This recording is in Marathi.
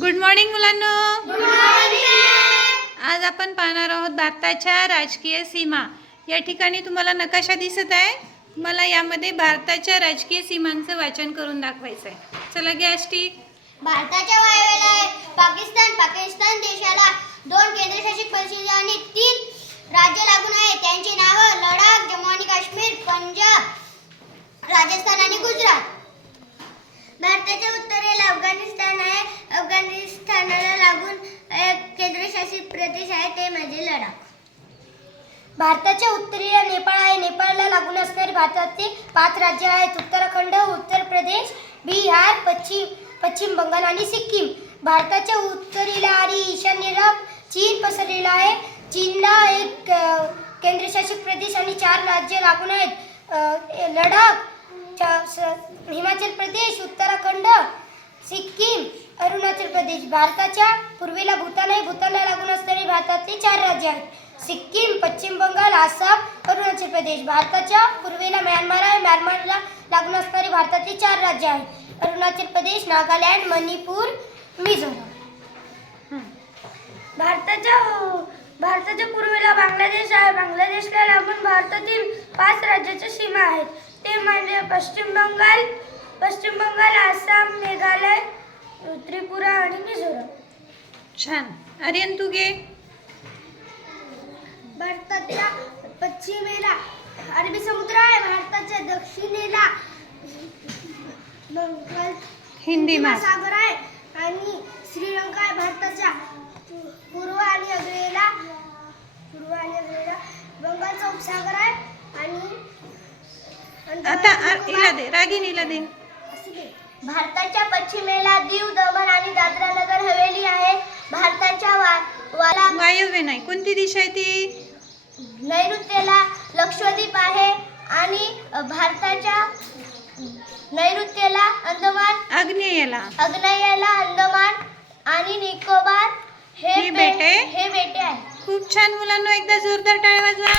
गुड मॉर्निंग मुलांनो. Good morning. आज आपण पाहणार आहोत भारताच्या राजकीय सीमा. या ठिकाणी तुम्हाला नकाशा दिसत आहे. मला यामध्ये भारताच्या राजकीय सीमांचं वाचन करून दाखवायचं आहे. चला घ्या स्टिक. भारताच्या वायव्येला पाकिस्तान देशाला 2 केंद्रशासित प्रदेश आणि 3 राज्य लागून आहेत. त्यांची नावे लडाख, जम्मू आणि काश्मीर, पंजाब, राजस्थान आणि गुजरात. भारताच्या उत्तरेला अफगाणिस्तान आहे. अफगाणिस्तानाला लागून एक केंद्रशासित प्रदेश आहे, ते म्हणजे लडाख. भारताच्या उत्तरेला नेपाळ आहे. नेपाळला लागून असणारी भारतातील 5 राज्य आहेत: उत्तराखंड, उत्तर प्रदेश, बिहार, पश्चिम बंगाल आणि सिक्कीम. भारताच्या उत्तरेला आणि ईशान्येला चीन पसरलेला आहे. चीनला एक केंद्रशासित प्रदेश आणि 4 राज्य लागून आहेत: लडाख, हिमाचल प्रदेश, उत्तराखंड, सिक्कीम, अरुणाचल प्रदेश. भारताच्या पूर्वेला भूतान आहे. भूतानला लागून असणारी भारतातली 4 राज्य आहेत: सिक्कीम, पश्चिम बंगाल, आसाम, अरुणाचल प्रदेश. भारताच्या पूर्वेला म्यानमार आहे. म्यानमारला लागून असणारी भारतातली 4 राज्य आहेत: अरुणाचल प्रदेश, नागालँड, मणिपूर, मिझोरम. भारताच्या पूर्वेला बांगलादेश आहे. बांगलादेशला लागून भारतातील 5 राज्याच्या सीमा आहेत, ते म्हणजे पश्चिम बंगाल, आसाम, मेघालय, त्रिपुरा आणि मिझोरम. छान. आर्यन तू घे. भारताच्या पश्चिमेला अरबी समुद्र आहे. भारताच्या दक्षिणेला हिंदी महासागर आहे आणि श्रीलंका आहे. भारताच्या पूर्व आणि आग्नेयेला बंगालचा उपसागर आहे आणि आता इला दे, रागिनीला दे. भारताच्या पश्चिमेला दीव, दमण आणि दादरा नगर हवेली आहे. भारताच्या वायव्य नाही, कोणती दिशा आहे ती? नैऋत्येला लक्षद्वीप आहे आणि भारताच्या नैऋत्येला अंदमान, आग्नेयेला अंदमान आणि निकोबार हे बेटे बेटे आहेत. खूप छान मुलांनो, एकदा जोरदार टाळ्या वाजवा.